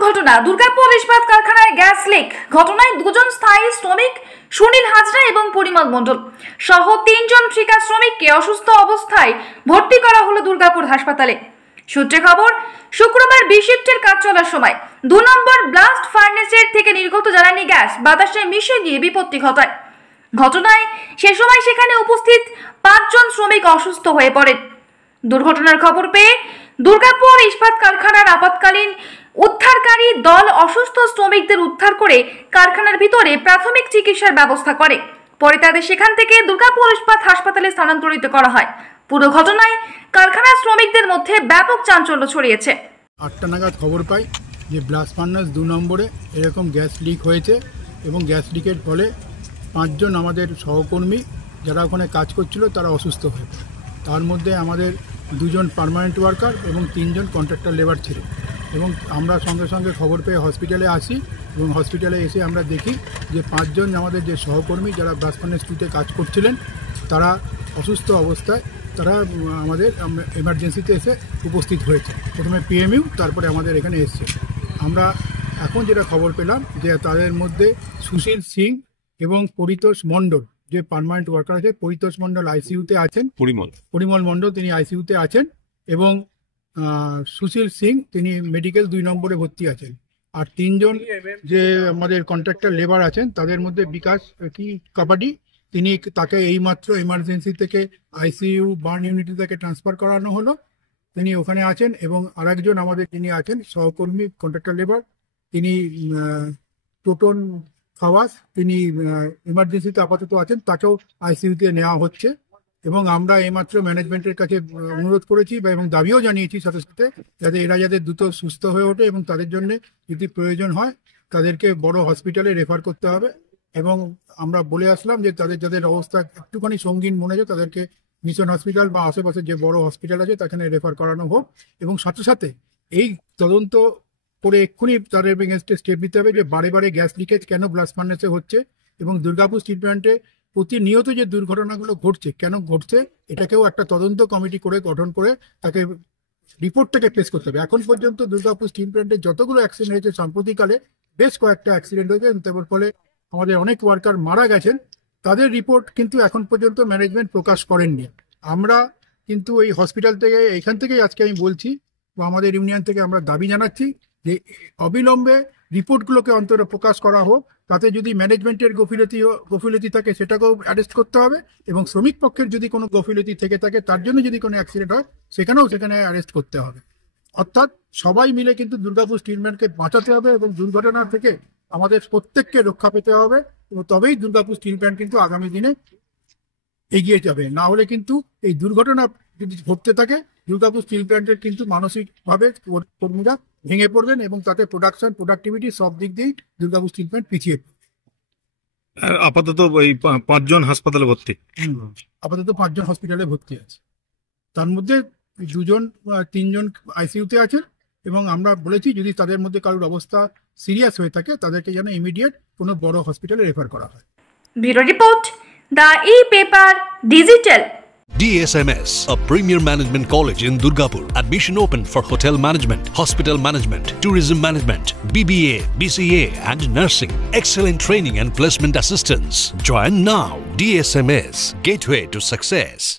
দুর্ঘটনা দুর্গাপুর ইস্পাত কারখানায় গ্যাস লিক। ঘটনায় দুজন স্থায়ী শ্রমিক সুনীল হাজরা এবং পরিমল মণ্ডল সহ 3 জন ঠিকা শ্রমিককে অসুস্থ অবস্থায় ভর্তি করা হলো দুর্গাপুর হাসপাতালে। সূত্রে খবর, শুক্রবার বিশিফটের কাজ চলার সময় 2 নম্বর ব্লাস্ট ফার্নেসের থেকে নির্গত জ্বালানি গ্যাস বাতাসে মিশে গিয়ে বিপত্তি ঘটায়। ঘটনায় সে সময় সেখানে উপস্থিত 5 জন শ্রমিক অসুস্থ হয়ে পড়েন। দুর্ঘটনার খবর পেয়ে দুর্গাপুর ইস্পাত কারখানার আপাতকালীন উদ্ধারকারী দল অসুস্থ শ্রমিকদের উদ্ধার করে কারখানার ভিতরে প্রাথমিক চিকিৎসার ব্যবস্থা করে। পরে তাদের সেখান থেকে দুর্গাপুর ইস্পাত হাসপাতালে স্থানান্তরিত করা হয়। পুরো ঘটনায় কারখানার শ্রমিকদের মধ্যে ব্যাপক চাঞ্চল্য ছড়িয়েছে। 8টা নাগাদ খবর পাই যে ব্লাস্ট ফার্নাস 2 নম্বরে এরকম গ্যাস লিক হয়েছে এবং গ্যাস লিকের ফলে 5 জন আমাদের সহকর্মী যারা ওখানে কাজ করছিল তারা অসুস্থ হয়ে পড়ে। তার মধ্যে আমাদের 2 জন পার্মানেন্ট ওয়ার্কার এবং 3 জন কন্ট্রাক্টর লেবার ছিল। এবং আমরা সঙ্গে সঙ্গে খবর পেয়ে হসপিটালে আসি এবং হসপিটালে এসে আমরা দেখি যে 5 জন আমাদের যে সহকর্মী যারা ব্লাস্ট ফার্নাস 2তে কাজ করছিলেন তারা অসুস্থ অবস্থায় তারা আমাদের এমার্জেন্সিতে এসে উপস্থিত হয়েছে। প্রথমে পিএমইউ, তারপরে আমাদের এখানে এসছে। আমরা এখন যেটা খবর পেলাম যে তাদের মধ্যে সুশীল সিং এবং পরিতোষ মণ্ডল যে পার্মানেন্ট ওয়ার্কার আছে, পরিতোষ মণ্ডল আইসিইউতে আছেন, পরিমল মণ্ডল তিনি আইসিইউতে আছেন এবং সুশীল সিং তিনি মেডিকেল 2 নম্বরে ভর্তি আছেন। আর 3 জন যে আমাদের কন্ট্রাক্টর লেবার আছেন তাদের মধ্যে বিকাশ কাবাডি তিনি তাকে এইমাত্র এমার্জেন্সি থেকে আইসিইউ বার্ন ইউনিটি থেকে ট্রান্সফার করানো হলো, তিনি ওখানে আছেন। এবং আরেকজন আমাদের যিনি আছেন সহকর্মী কন্ট্রাক্টর লেবার তিনি টোটন খাওয়াস তিনি এমার্জেন্সিতে আপাতত আছেন, তাকেও আইসিইউতে নেওয়া হচ্ছে। এবং আমরা এইমাত্র ম্যানেজমেন্টের কাছে অনুরোধ করেছি এবং দাবিও জানিয়েছি সাথে সাথে যাতে এরা যাতে দ্রুত সুস্থ হয়ে ওঠে এবং তাদের জন্য যদি প্রয়োজন হয় তাদেরকে বড় হসপিটালে রেফার করতে হবে। এবং আমরা বলে আসলাম যে যাদের অবস্থা একটুখানি সঙ্গীন মনে হয় তাদেরকে মিশন হসপিটাল বা আশেপাশে যে বড় হসপিটাল আছে সেখানে রেফার করানো হোক। এবং সাথে সাথে এই তদন্ত করে এক্ষুনি তাদের এগেনস্টে স্টেপ নিতে হবে যে বারে বারে গ্যাস লিকেজ কেন ব্লাস্ট ফার্নেসে হচ্ছে এবং দুর্গাপুর স্টিল প্ল্যান্টে প্রতিনিয়ত যে দুর্ঘটনাগুলো ঘটছে কেন ঘটছে এটাকেও একটা তদন্ত কমিটি করে গঠন করে তাকে রিপোর্টটাকে পেশ করতে হবে। এখন পর্যন্ত দুর্গাপুর স্টিল প্ল্যান্টে যতগুলো অ্যাক্সিডেন্ট হয়েছে সাম্প্রতিককালে বেশ কয়েকটা অ্যাক্সিডেন্ট হয়েছে, তার ফলে আমাদের অনেক ওয়ার্কার মারা গেছেন। তাদের রিপোর্ট কিন্তু এখন পর্যন্ত ম্যানেজমেন্ট প্রকাশ করেননি। আমরা কিন্তু এই হসপিটাল থেকে এখান থেকেই আজকে আমি বলছি বা আমাদের ইউনিয়ন থেকে আমরা দাবি জানাচ্ছি যে অবিলম্বে রিপোর্টগুলোকে অন্তত প্রকাশ করা হোক। তাতে যদি ম্যানেজমেন্টের গফিলতি থাকে সেটাকেও অ্যারেস্ট করতে হবে এবং শ্রমিক পক্ষের যদি কোনো গফিলতি থেকে থাকে তার জন্য যদি কোনো অ্যাক্সিডেন্ট হয় সেখানে অ্যারেস্ট করতে হবে। অর্থাৎ সবাই মিলে কিন্তু দুর্গাপুর স্টিল প্ল্যান্টকে বাঁচাতে হবে এবং দুর্ঘটনা থেকে আমাদের প্রত্যেককে রক্ষা পেতে হবে এবং তবেই দুর্গাপুর স্টিল প্ল্যান্ট কিন্তু আগামী দিনে এগিয়ে যাবে। না হলে কিন্তু এই দুর্ঘটনা যদি ঘটতে থাকে দুর্গাপুর স্টিল প্ল্যান্টের কিন্তু মানসিকভাবে কর্মীরা ভেঙে পড়বেন এবং তাতে প্রোডাক্টিভিটি সব দিক দিয়েই দুর্গাপুর স্টিল প্ল্যান্ট পিছিয়ে পড়বে। আপাতত এই 5 জন হাসপাতালে ভর্তি, আপাতত 5 জন হসপিটালে ভর্তি আছে, তার মধ্যে 3 জন আইসিইউতে আছেন। এবং আমরা বলেছি যদি তাদের মধ্যে কারোর অবস্থা সিরিয়াস হয়ে থাকে তাদেরকে যেন ইমিডিয়েট কোনো বড় হসপিটালে রেফার করা হয়। Bureau report, the e-paper digital. DSMS, a premier management college in Durgapur. Admission open for hotel management, hospital management, tourism management, BBA, BCA and nursing. Excellent training and placement assistance. Join now. DSMS, gateway to success.